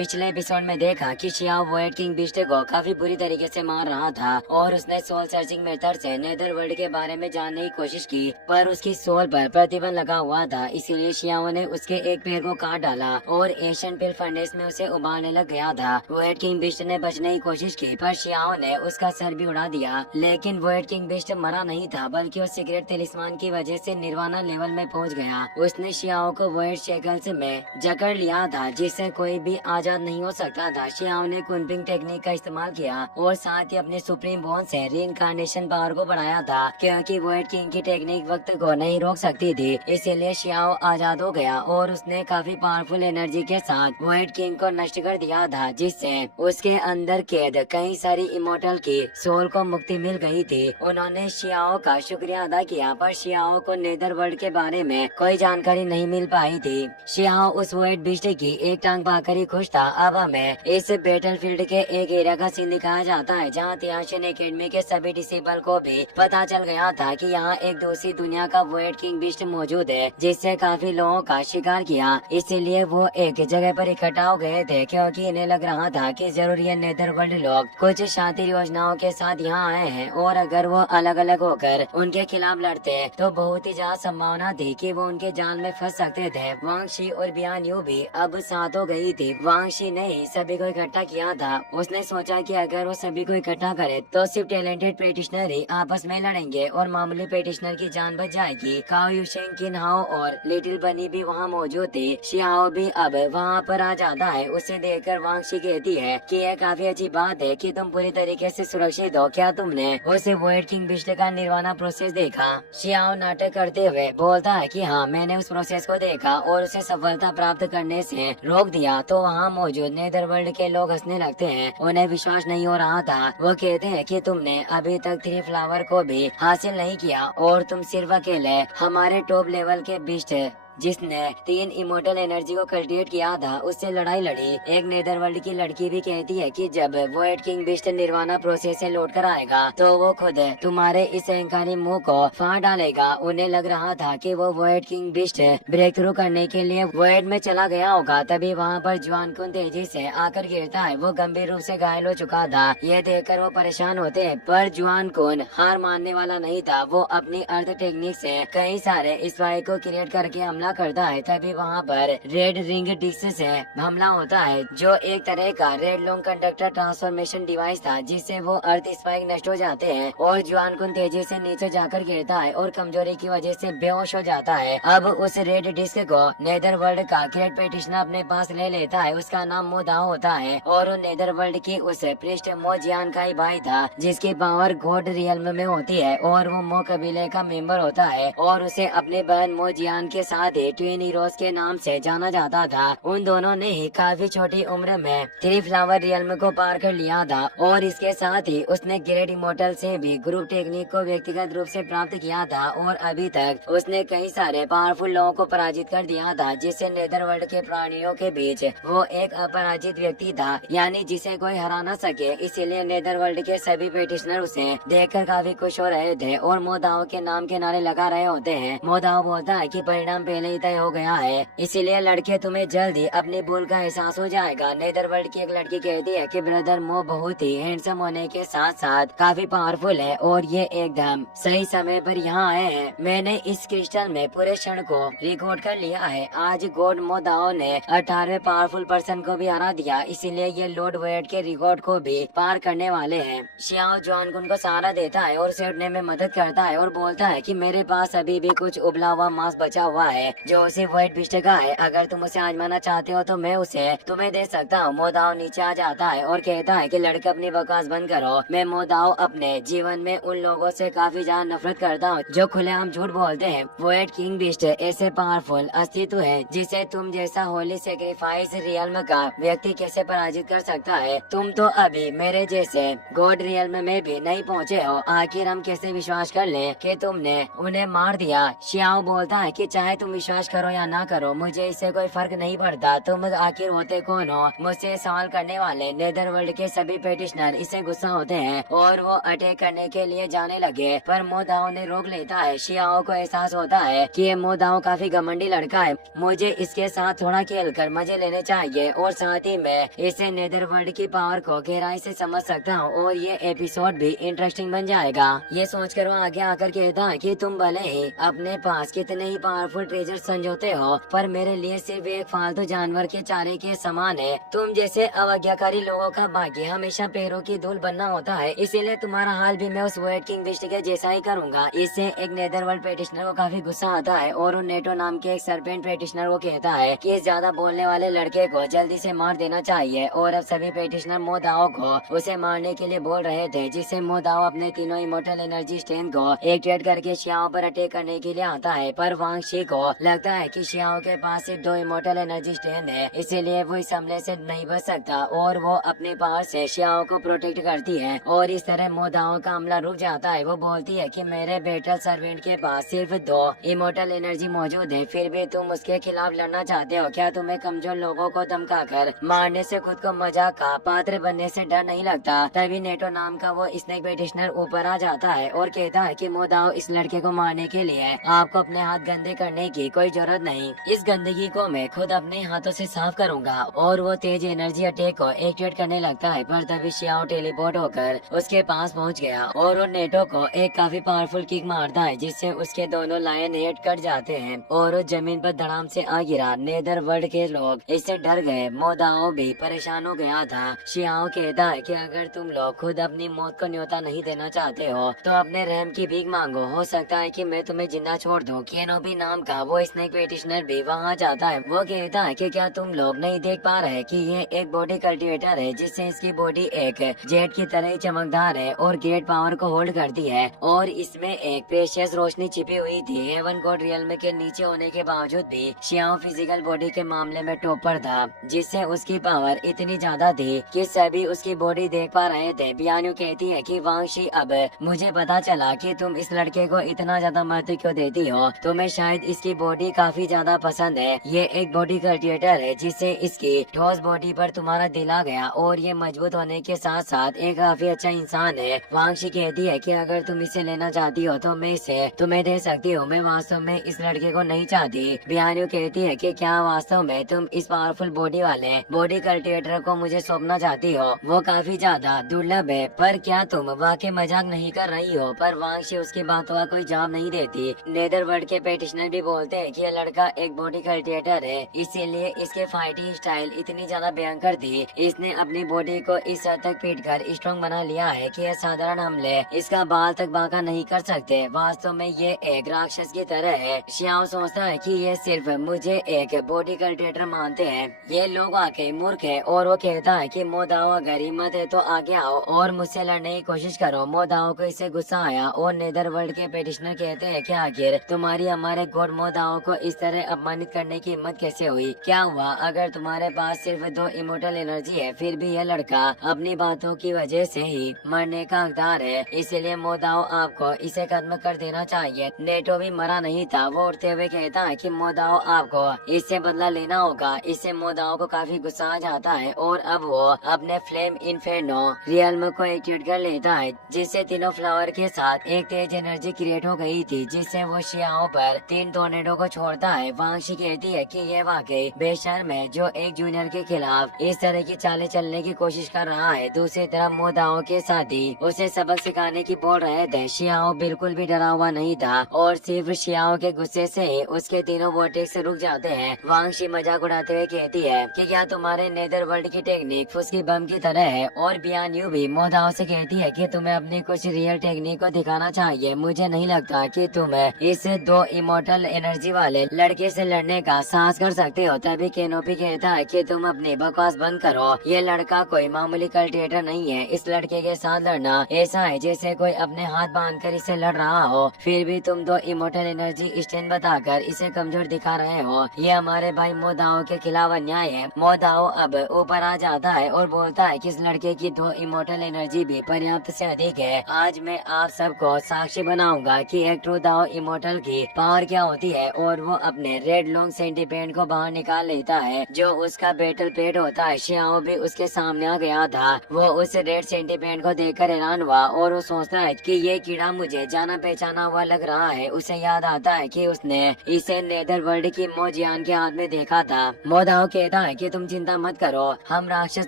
पिछले एपिसोड में देखा कि शियाओ वोएड किंग बीस्ट को काफी बुरी तरीके से मार रहा था और उसने सोल सर्चिंग मेथड से नेदर वर्ल्ड के बारे में जानने की कोशिश की, पर उसकी सोल पर प्रतिबंध लगा हुआ था। इसीलिए शियाओ ने उसके एक पैर को काट डाला और एशियन पिल फर्नेस में उसे उबालने लग गया था। वोएड किंग बीस्ट ने बचने की कोशिश की, पर शियाओ ने उसका सर भी उड़ा दिया। लेकिन वोएड किंग बीस्ट मरा नहीं था, बल्कि उस सिगरेट तिलिस्मान की वजह से निर्वाणा लेवल में पहुंच गया। उसने शियाओ को वोएड शेकल्स में जकड़ लिया था, जिससे कोई भी आजाद नहीं हो सकता था। शियाओ ने कुनपिंग टेक्निक का इस्तेमाल किया और साथ ही अपने सुप्रीम बोन से रीइंकार्नेशन पावर को बढ़ाया था, क्योंकि वोएड किंग की टेक्निक वक्त को नहीं रोक सकती थी। इसीलिए शियाओ आजाद हो गया और उसने काफी पावरफुल एनर्जी के साथ वोएड किंग को नष्ट कर दिया था, जिससे उसके अंदर कैद कई सारी इमोर्टल की सोल को मुक्ति मिल गई थी। उन्होंने शियाओ का शुक्रिया अदा किया, पर शियाओ को नेदर वर्ल्ड के बारे में कोई जानकारी नहीं मिल पाई थी। शियाओ उस वोएड बीस्ट की एक टांग पाकर ही खुश था। अब हमें इस बैटलफील्ड के एक एरिया का सीन दिखाया जाता है, जहाँ तियाशियन एकेडमी के सभी डिसेबल को भी पता चल गया था कि यहाँ एक दूसरी दुनिया का वोएड किंग बीस्ट मौजूद है, जिससे काफी लोगों का शिकार किया। इसीलिए वो एक जगह पर इकट्ठा हो गए थे, क्योंकि इन्हें लग रहा था कि जरूर ये नेदर वर्ल्ड लोग कुछ शातिर योजनाओं के साथ यहाँ आए हैं, और अगर वो अलग अलग होकर उनके खिलाफ लड़ते तो बहुत ही ज्यादा संभावना थी कि वो उनके जाल में फंस सकते थे। वांग शी और बियान यू भी अब साथ हो गई थी। वांग शी ने ही सभी को इकट्ठा किया था। उसने सोचा कि अगर वो सभी को इकट्ठा करे तो सिर्फ टैलेंटेड पेटिशनर ही आपस में लड़ेंगे और मामूली पेटिशनर की जान बच जाएगी। काओ युशेंग, किन हाओ और लिटिल बनी भी वहाँ मौजूद थी। शियाओ भी अब वहाँ पर आ जाता है। उसे देखकर वांग शी कहती है कि यह काफी अच्छी बात है कि तुम पूरी तरीके से सुरक्षित हो। क्या तुमने उसे वोएड किंग बीस्ट का निर्वाणा प्रोसेस देखा? शियाओ नाटक करते हुए बोलता है कि हाँ, मैंने उस प्रोसेस को देखा और उसे सफलता प्राप्त करने से रोक दिया। तो वहाँ मौजूद नेदर वर्ल्ड के लोग हंसने लगते हैं। उन्हें विश्वास नहीं हो रहा था। वो कहते हैं कि तुमने अभी तक 3 फ्लावर को भी हासिल नहीं किया और तुम सिर्फ अकेले हमारे टॉप लेवल के बीस्ट जिसने 3 इमोर्टल एनर्जी को कल्टिवेट किया था उससे लड़ाई लड़ी। एक नेदरवर्ल्ड की लड़की भी कहती है कि जब वोएड किंग बीस्ट निर्वाणा प्रोसेस से लौट कर आएगा तो वो खुद तुम्हारे इस अहंकारी मुंह को फाड़ डालेगा। उन्हें लग रहा था कि वो वोएड किंग बीस्ट ब्रेक थ्रू करने के लिए वोएड में चला गया होगा। तभी वहाँ पर जुआन कुन तेजी से आकर गिरता है। वो गंभीर रूप से घायल हो चुका था। ये देखकर वो परेशान होते हैं, पर जुआन कुन हार मानने वाला नहीं था। वो अपनी अर्थ टेक्निक से कई सारे स्पाइक को क्रिएट करके हमला करता है। तभी वहाँ पर रेड रिंग डिस्क से हमला होता है, जो एक तरह का red long conductor transformation device था, जिससे वो अर्थ स्पाइक नष्ट हो जाते हैं और जुआन कुन तेजी से नीचे जाकर गिरता है और कमजोरी की वजह से बेहोश हो जाता है। अब उस रेड डिस्क को नेदर वर्ल्ड का ग्रेट पेटिशनर अपने पास ले लेता है। उसका नाम मो दाओ होता है और वो नेदर वर्ल्ड की उस पृष्ठ मो जियान का ही भाई था, जिसकी पावर गॉड रियल्म में होती है और वो मो कबीले का मेंबर होता है और उसे अपने बहन मो जियान के साथ ट्विन हीरोज के नाम से जाना जाता था। उन दोनों ने ही काफी छोटी उम्र में 3 फ्लावर रियल्म को पार कर लिया था और इसके साथ ही उसने ग्रेट इमोर्टल से भी ग्रुप टेक्निक को व्यक्तिगत रूप से प्राप्त किया था और अभी तक उसने कई सारे पावरफुल लोगों को पराजित कर दिया था, जिससे नेदरवर्ल्ड के प्राणियों के बीच वो एक अपराजित व्यक्ति था, यानी जिसे कोई हरा न सके। इसीलिए नेदरवर्ल्ड के सभी पेटिशनर उसे देखकर काफी खुश हो रहे थे और मोदाओ के नाम के नारे लगा रहे होते हैं। मोदाओ बोलता है कि परिणाम पहले ही तय हो गया है, इसीलिए लड़के तुम्हें जल्दी अपनी भूल का एहसास हो जाएगा। नेदरवर्ल्ड की एक लड़की कहती है कि ब्रदर मो बहुत ही हैंडसम होने के साथ साथ काफी पावरफुल है और ये एकदम सही समय पर यहाँ आए हैं। मैंने इस क्रिस्टल में पूरे क्षण को रिकॉर्ड कर लिया है। आज गॉड मो दाओ ने 18वें पावरफुल पर्सन को भी हरा दिया, इसीलिए ये लॉर्ड वोएड के रिकॉर्ड को भी पार करने वाले हैं। शियाओ जुआन कुन को सहारा देता है और उसे उठने में मदद करता है और बोलता है कि मेरे पास अभी भी कुछ उबला हुआ मांस बचा हुआ है जो उसे वोएड बीस्ट का है। अगर तुम उसे आजमाना चाहते हो तो मैं उसे तुम्हें दे सकता हूँ। मोदाओ नीचे आ जाता है और कहता है कि लड़के अपनी बकवास बंद करो। मैं मोदाओ अपने जीवन में उन लोगों से काफी ज्यादा नफरत करता हूँ जो खुलेआम झूठ बोलते हैं। वोएड किंग बीस्ट ऐसे पावरफुल अस्तित्व है जिसे तुम जैसा होली सेक्रीफाइस रियल्म का व्यक्ति कैसे पराजित कर सकता है। तुम तो अभी मेरे जैसे गॉड रियल्म में भी नहीं पहुँचे हो। आखिर हम कैसे विश्वास कर ले कि तुमने उन्हें मार दिया? शियाओ बोलता है कि चाहे तुम विश्वास करो या ना करो, मुझे इससे कोई फर्क नहीं पड़ता। तुम आखिर होते कौन हो मुझसे सवाल करने वाले? नेदरवर्ल्ड के सभी पेटिशनर इससे गुस्सा होते हैं और वो अटैक करने के लिए जाने लगे, पर मोदाओ ने रोक लेता है। शियाओ को एहसास होता है कि ये मोदाओ काफी घमंडी लड़का है, मुझे इसके साथ थोड़ा खेल कर मजे लेने चाहिए और साथ ही मैं इसे नेदरवर्ल्ड की पावर को गहराई से समझ सकता हूँ और ये एपिसोड भी इंटरेस्टिंग बन जाएगा। ये सोचकर वो आगे आकर कहता है कि तुम भले ही अपने पास कितने ही पावरफुल ट्रेजर संजोते हो, पर मेरे लिए सिर्फ एक फालतू जानवर के चारे के समान है। तुम जैसे अवज्ञाकारी लोगों का भाग्य हमेशा पैरों की धूल बनना होता है, इसीलिए तुम्हारा हाल भी मैं उस वाइट किंग बिस्ट के जैसा ही करूंगा। इससे एक नेदरवर्ल्ड पेटिशनर को काफी गुस्सा आता है और उन नेटो नाम के एक सरपेंट पेटिशनर को कहता है कि इस ज्यादा बोलने वाले लड़के को जल्दी से मार देना चाहिए। और अब सभी पेटिशनर मोदाओ को उसे मारने के लिए बोल रहे थे, जिससे मोदाओ अपने तीनों इमोर्टल एनर्जी स्ट्रेंथ को एक्टिवेट करके शियाओ पर अटैक करने के लिए आता है। पर वांग शी को लगता है कि शियाओ के पास सिर्फ 2 इमोर्टल एनर्जी स्ट्रेंथ है, इसीलिए वो इस हमले से नहीं बच सकता और वो अपने पावर से शियाओ को प्रोटेक्ट करती है और इस तरह मोदाओ का हमला रुक जाता है। वो बोलती है कि मेरे बेटल सर्वेंट के पास सिर्फ 2 इमोर्टल एनर्जी मौजूद है, फिर भी तुम उसके खिलाफ लड़ना चाहते हो क्या? तुम्हें कमजोर लोगों को धमकाकर मारने से खुद को मजाक का पात्र बनने से डर नहीं लगता? तभी नेटो नाम का वो स्नेक पेटिशनर ऊपर आ जाता है और कहता है कि मोदाओ इस लड़के को मारने के लिए आपको अपने हाथ गंदे करने की कोई जरूरत नहीं, इस गंदगी को मैं खुद अपने हाथों से साफ करूंगा। और वो तेज एनर्जी अटैक को एक्टिवेट करने लगता है, पर तभी शियाओ टेलीपोर्ट होकर उसके पास पहुंच गया और वो नेटो को एक काफी पावरफुल किक मारता है, जिससे उसके दोनों लायन हेड कट जाते हैं और वो जमीन पर धड़ाम से आ गिरा। नेदरवर्ल्ड के लोग इससे डर गए, मोदाओ भी परेशान हो गया था। शियाओ कहता है कि अगर तुम लोग खुद अपनी मौत को न्योता नहीं देना चाहते हो तो अपने रहम की भीख मांगो, हो सकता है कि मैं तुम्हें जिंदा छोड़ दूं। केनोबी नाम का वो स्नेक पेटिशनर भी वहाँ जाता है। वो कहता है कि क्या तुम लोग नहीं देख पा रहे कि ये एक बॉडी कल्टिवेटर है, जिससे इसकी बॉडी एक जेट की तरह ही चमकदार है और ग्रेट पावर को होल्ड करती है और इसमें एक प्रेशियस रोशनी छिपी हुई थी। हेवन कोड रियल्म के नीचे होने के बावजूद भी शियाओ फिजिकल बॉडी के मामले में टॉपर था, जिससे उसकी पावर इतनी ज्यादा थी कि सभी उसकी बॉडी देख पा रहे थे। बियानु कहती है कि वांगशी, अब मुझे पता चला कि तुम इस लड़के को इतना ज्यादा महत्व क्यों देती हो, तुम्हें शायद इसकी बॉडी काफी ज्यादा पसंद है। ये एक बॉडी कल्टिवेटर है जिससे इसकी ठोस बॉडी पर तुम्हारा दिल आ गया और ये मजबूत होने के साथ साथ एक काफी अच्छा इंसान है। वांगशी कहती है कि अगर तुम इसे लेना चाहती हो तो मैं इसे तुम्हें दे सकती हूँ, मैं वास्तव में इस लड़के को नहीं चाहती। बियानु कहती है कि क्या वास्तव में तुम इस पावरफुल बॉडी वाले बॉडी कल्टिवेटर को मुझे सौंपना चाहती हो? वो काफी ज्यादा दुर्लभ है, पर क्या तुम वाकई मजाक नहीं कर रही हो? पर वांगशी उसकी बातों का कोई जवाब नहीं देती। नेदरवर्ल्ड के पेटिशनर भी बोलते हैं कि ये लड़का एक बॉडी कल्टिवेटर है, इसीलिए इसके फाइटिंग स्टाइल इतनी ज्यादा भयंकर थी, इसने अपनी बॉडी को इस हद तक पीट कर स्ट्रॉन्ग बना लिया है कि यह साधारण हमले इसका बाल तक बांका नहीं कर सकते। वास्तव में ये एक राक्षस की तरह है। शियाओ सोचता है कि ये सिर्फ मुझे एक बॉडी कल्टिवेटर मानते हैं, ये लोग वाकई मूर्ख है और वो कहता है कि मोदाओ अगर हिम्मत है तो आगे आओ और मुझसे लड़ने की कोशिश करो। मोदाओ को इससे गुस्सा आया और नेदरवर्ल्ड के पेटिशनर कहते हैं कि आखिर तुम्हारी हमारे गॉड मोदाओ को इस तरह अपमानित करने की हिम्मत कैसे हुई? क्या हुआ अगर तुम्हारे पास सिर्फ 2 इमोर्टल एनर्जी है? फिर भी यह लड़का अपनी बातों की वजह से ही मरने का हकदार है, इसलिए मोदाओ आपको इसे खत्म कर देना चाहिए। नेटो भी मरा नहीं था। वो उठते हुए कहता है कि मोदाओ आपको इससे बदला लेना होगा। इससे मोदाओ को काफी गुस्सा आ जाता है और अब वो अपने फ्लेम इन्फेर्नो रियल्म को एक्टिवेट कर लेता है, जिससे तीनों फ्लावर के साथ एक तेज एनर्जी क्रिएट हो गई थी, जिससे वो शियाओ पर 3 टोर्नेडो को छोड़ता है। वांगशी कहती है कि ये वाकई बेशर्म है जो एक जूनियर के खिलाफ इस तरह की चालें चलने की कोशिश कर रहा है। दूसरी तरफ मोदाओ के साथी उसे सबक सिखाने की बोल रहे थे। शियाओ बिल्कुल भी डरा हुआ नहीं था और सिर्फ शियाओ के गुस्से से ही उसके तीनों वोटेक्स रुक जाते हैं। वांगशी मजाक उड़ाते हुए कहती है कि क्या तुम्हारे नेदरवर्ल्ड की टेक्निक फुसकी बम की तरह है? और बियान्यू भी मोदाओ से कहती है कि तुम्हें अपनी कुछ रियल टेक्निक को दिखाना चाहिए। मुझे नहीं लगता कि तुम इस 2 इमोर्टल एनर्जी वाले लड़के से लड़ने का साहस कर सकते हो। तभी केनोपी कहता है कि तुम अपनी बकवास बंद करो, ये लड़का कोई मामूली कल्टिवेटर नहीं है। इस लड़के के साथ लड़ना ऐसा है जैसे कोई अपने हाथ बांधकर इसे लड़ रहा हो, फिर भी तुम 2 इमोर्टल एनर्जी स्ट्रेंथ बताकर इसे कमजोर दिखा रहे हो। ये हमारे भाई मोदाओ के खिलाफ अन्याय है। मोदाओ अब ऊपर आ जाता है और बोलता है कि इस लड़के की 2 इमोर्टल एनर्जी भी पर्याप्त से अधिक है। आज मैं आप सबको साक्षी बनाऊंगा कि एक ट्रू दाओ इमोर्टल की पावर क्या होती है और वो अपने रेड लॉन्ग सेंटीपेड को बाहर निकाल लेता है जो उसका बैटल पेड होता है। शियाओ भी उसके सामने आ गया था। वो उस रेड सेंटीपेड को देखकर हैरान हुआ और वो सोचता है कि ये कीड़ा मुझे जाना पहचाना हुआ लग रहा है। उसे याद आता है कि उसने इसे नेदर वर्ल्ड की मोजियान के हाथ में देखा था। मोदाओ कहता है कि तुम चिंता मत करो, हम राक्षस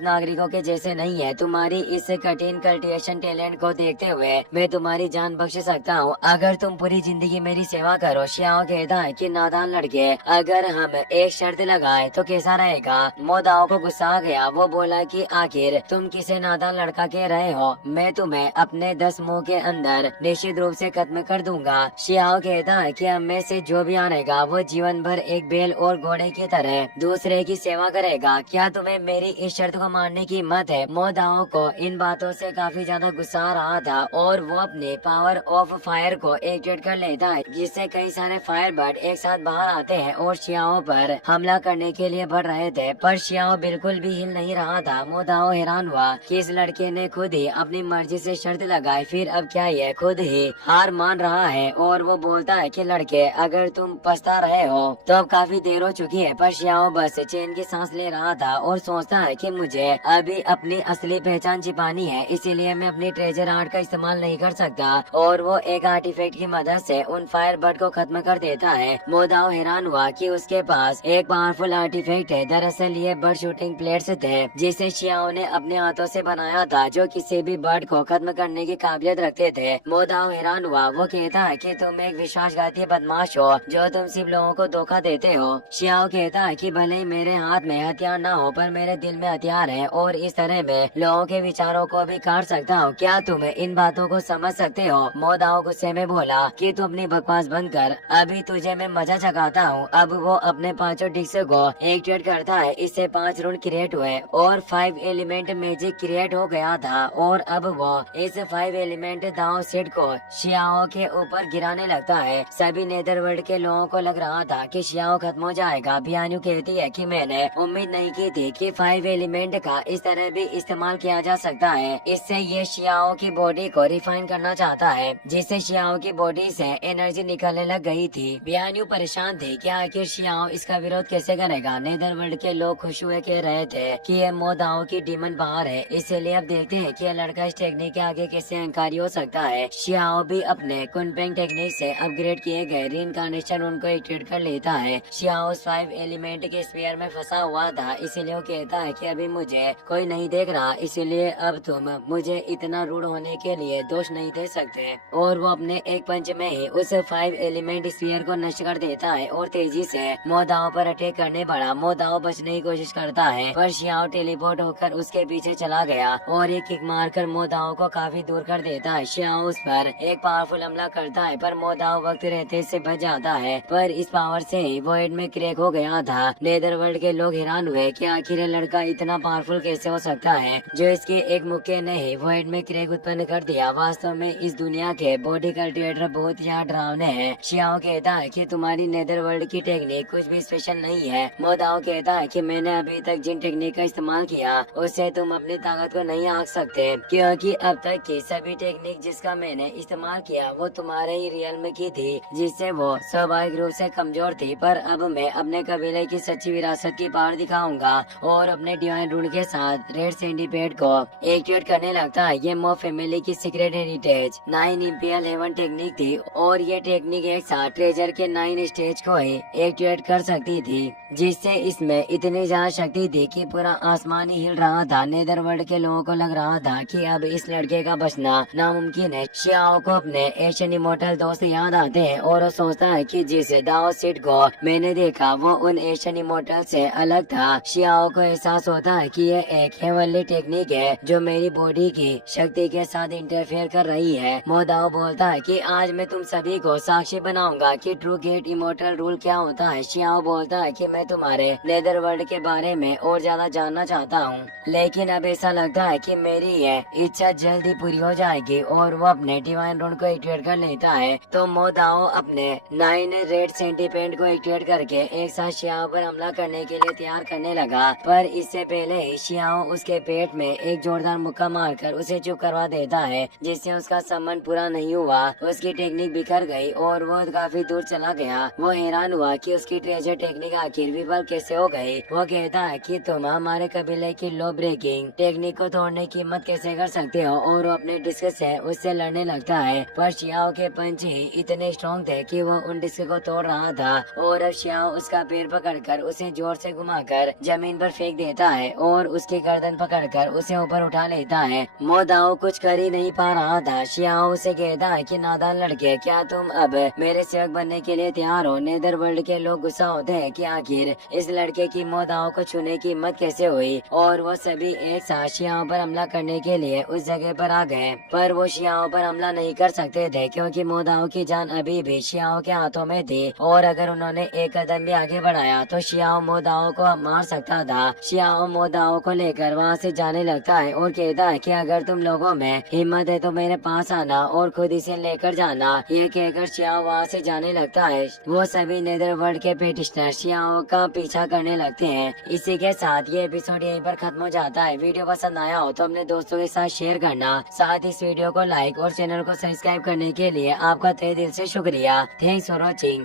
नागरिकों के जैसे नहीं है। तुम्हारी इस कठिन कल्टिवेशन टैलेंट को देखते हुए मैं तुम्हारी जान बख्श सकता हूँ अगर तुम पूरी जिंदगी मेरी सेवा करो। शियाओ कहता है कि नादान लड़के, अगर हम एक शर्त लगाए तो कैसा रहेगा। मोदाओ को गुस्सा आ गया। वो बोला कि आखिर तुम किसे नादान लड़का कह रहे हो, मैं तुम्हें अपने 10 मुंह के अंदर निश्चित रूप से खत्म कर दूंगा। शियाओ कहता है कि अब में से जो भी आएगा वो जीवन भर एक बैल और घोड़े की तरह दूसरे की सेवा करेगा। क्या तुम्हें मेरी इस शर्त को मानने की हिम्मत है। मोदाओ को इन बातों से काफी ज्यादा गुस्सा आ रहा था और वो अपने पावर ऑफ फायर को एक्टिवेट कर लेता है जिससे कई सारे फायर बर्ड एक साथ बाहर आते हैं और शियाओ पर हमला करने के लिए बढ़ रहे थे, पर शियाओ बिल्कुल भी हिल नहीं रहा था। मोदाओ हैरान हुआ कि इस लड़के ने खुद ही अपनी मर्जी से शर्त लगाई, फिर अब क्या ये खुद ही हार मान रहा है। और वो बोलता है कि लड़के, अगर तुम पछता रहे हो तो अब काफी देर हो चुकी है। पर शियाओ बस चैन की सांस ले रहा था और सोचता है कि मुझे अभी अपनी असली पहचान छिपानी है, इसीलिए मैं अपनी ट्रेजर आर्ट का इस्तेमाल नहीं कर सकता। और वो एक आर्टिफैक्ट की मदद से उन फायर बर्ड को खत्म कर देता है। मोदाओ हैरान हुआ कि उसके पास एक पावरफुल आर्टिफैक्ट है। दरअसल ये बर्ड शूटिंग प्लेट्स थे जिसे शियाओ ने अपने हाथों से बनाया था जो किसी भी बर्ड को खत्म करने की काबिलियत रखते थे। मोदाओ हैरान हुआ। वो कहता है कि तुम एक विश्वासघाती बदमाश हो जो तुम सिर्फ लोगों को धोखा देते हो। शियाओ कहता है कि भले ही मेरे हाथ में हथियार ना हो पर मेरे दिल में हथियार है और इस तरह मैं लोगों के विचारों को भी काट सकता हूँ। क्या तुम इन बातों को समझ सकते हो। मोदाओ गुस्से में बोला कि तू अपनी बकवास बंद कर, अभी तुझे मैं मजा चखाता हूँ। अब वो अपने 5 डिस्क को एक्टिवेट करता है। इससे 5 रूल क्रिएट हुए और 5 एलिमेंट मैजिक क्रिएट हो गया था और अब वो इस 5 एलिमेंट दाव सेट को शियाओ के ऊपर गिराने लगता है। सभी नेदरवर्ल्ड के लोगों को लग रहा था कि शियाओ खत्म हो जाएगा। बियान्यू कहती है कि मैंने उम्मीद नहीं की थी कि 5 एलिमेंट का इस तरह भी इस्तेमाल किया जा सकता है। इससे ये शियाओ की बॉडी को रिफाइन करना चाहता है जिससे शियाओ की बॉडी से एनर्जी निकलने लग गई थी। बियान्यू परेशान थे कि आखिर शियाओ इसका विरोध कैसे करेगा। नेदरवर्ल्ड के लोग खुश हुए कह रहे थे कि ये मोदाओ की डीमन बाहर है, इसलिए अब देखते हैं कि यह लड़का इस टेक्निक के आगे कैसे अहंकारी हो सकता है। शियाओ भी अपने कुनपेंग टेक्निक से अपग्रेड किए गए रीइंकार्नेशन उनको एक्टिवेट कर लेता है। शियाओ 5 एलिमेंट के स्फीयर में फंसा हुआ था, इसीलिए वो कहता है कि अभी मुझे कोई नहीं देख रहा, इसलिए अब तुम मुझे इतना रूड होने के लिए दोष नहीं दे सकते। और वो अपने एक पंच में ही उस 5 एलिमेंट स्फीयर को नष्ट कर देता है और तेजी से मोदाओ पर अटैक करने बढ़ा। मोदाओ बचने की कोशिश करता है पर शियाओ टेलीपोर्ट होकर उसके पीछे चला गया और एक किक मारकर मोदाओ को काफी दूर कर देता है। शियाओ उस पर एक पावरफुल हमला करता है पर मोदाओ वक्त रहते से बच जाता है, पर इस पावर से ही वॉइड में क्रैक हो गया था। नेदरवर्ल्ड के लोग हैरान हुए कि आखिर ये लड़का इतना पावरफुल कैसे हो सकता है जो इसके एक मुक्के ने ही वॉइड में क्रैक उत्पन्न कर दिया। वास्तव में इस दुनिया के बॉडी कल्टिवेटर बहुत ही डरावने हैं। शियाओ कहता है कि तुम्हारी नेदरवर्ल्ड की टेक्निक कुछ भी स्पेशल नहीं है। मोदाओ कहता है कि मैंने अभी तक जिन टेक्निक का इस्तेमाल किया उससे तुम अपनी ताकत को नहीं आंक सकते, क्योंकि अब तक की सभी टेक्निक जिसका मैंने इस्तेमाल किया वो तुम्हारे ही रियल में की थी जिससे वो स्वाभाविक रूप से कमजोर थी। पर अब मैं अपने कबीले की सच्ची विरासत की पावर दिखाऊंगा और अपने डिवाइन रूल के साथ रेड सेंटीपेड को एक्टिवेट करने लगता है। ये मो फैमिली की सीक्रेट हेरिटेज 9 इंपियल हेवन टेक्निक थी और ये टेक्निक एक साथ ट्रेजर के 9 स्टेज को ही एक्टिवेट कर सकती थी, जिससे इसमें इतनी ज्यादा शक्ति थी कि पूरा आसमान ही हिल रहा था। नेदरवर्ल्ड के लोगों को लग रहा था कि अब इस लड़के का बचना नामुमकिन है। शियाओ को अपने एशियन इमोर्टल दोस्त याद आते हैं और वो सोचता है कि जिस दाओ सीट को मैंने देखा वो उन एशियन इमोर्टल से अलग था। शियाओ को एहसास होता है कि ये एक हेवनली टेक्निक है जो मेरी बॉडी की शक्ति के साथ इंटरफेयर कर रही है। मोदाओ बोलता है कि आज मैं तुम सभी को साक्षी बनाऊंगा कि ट्रू गेट इमोर्टल रूल क्या होता है। शियाओ बोलता है कि मैं तुम्हारे नेदरवर्ल्ड के बारे में और ज्यादा जानना चाहता हूँ, लेकिन अब ऐसा लगता है कि मेरी ये इच्छा जल्दी पूरी हो जाएगी। और वो अपने डिवाइन रूल को एक्टिवेट कर लेता है। तो मोदाओ अपने 9 रेड सेंटीपेड को एक्टिवेट करके एक साथ शियाओ पर हमला करने के लिए तैयार करने लगा, पर इससे पहले ही शियाओ उसके पेट में एक जोरदार मुक्का मारकर उसे चुप करवा देता है, जिससे उसका सम्मान पूरा नहीं हुआ। उसकी टेक्निक बिखर गई और वो काफी दूर चला आ गया। वो हैरान हुआ कि उसकी ट्रेजर टेक्निक आखिर विफल कैसे हो गई। वो कहता है कि तुम हमारे कबीले की लो ब्रेकिंग टेक्निक को तोड़ने की हिम्मत कैसे कर सकते हो, और वो अपने डिस्क से उससे लड़ने लगता है। पर शियाओ के पंच ही इतने स्ट्रॉन्ग थे कि वो उन डिस्क को तोड़ रहा था, और अब शियाओ उसका पैर पकड़कर उसे जोर से घुमाकर जमीन पर फेंक देता है और उसकी गर्दन पकड़कर उसे ऊपर उठा लेता है। मोदाओ कुछ कर ही नहीं पा रहा था। शियाओ उसे कहता है कि नादान लड़के, क्या तुम अब मेरे सेवक बनने के लिए तैयार हो? नेदर वर्ल्ड के लोग गुस्सा होते हैं कि आखिर इस लड़के की मोदाओ को छूने की हिम्मत कैसे हुई, और वो सभी एक साथ शियाओ पर हमला करने के लिए उस जगह पर आ गए। पर वो शियाओ पर हमला नहीं कर सकते थे क्योंकि मोदाओ की जान अभी भी शियाओ के हाथों में थी, और अगर उन्होंने एक कदम भी आगे बढ़ाया तो शियाओ मोदाओ को मार सकता था। शियाओ मोदाओ को लेकर वहाँ से जाने लगता है और कहता है कि अगर तुम लोगों में हिम्मत है तो मेरे पास आना और खुद इसे लेकर जाना। ये कहकर शियाओ वहाँ से जाने लगता है। वो सभी नेदरवर्ल्ड के पेटिशनर शियाओ का पीछा करने लगते हैं। इसी के साथ ये एपिसोड यहीं पर खत्म हो जाता है। वीडियो पसंद आया हो तो अपने दोस्तों के साथ शेयर करना, साथ ही इस वीडियो को लाइक और चैनल को सब्सक्राइब करने के लिए आपका तहे दिल से शुक्रिया। Thanks for watching.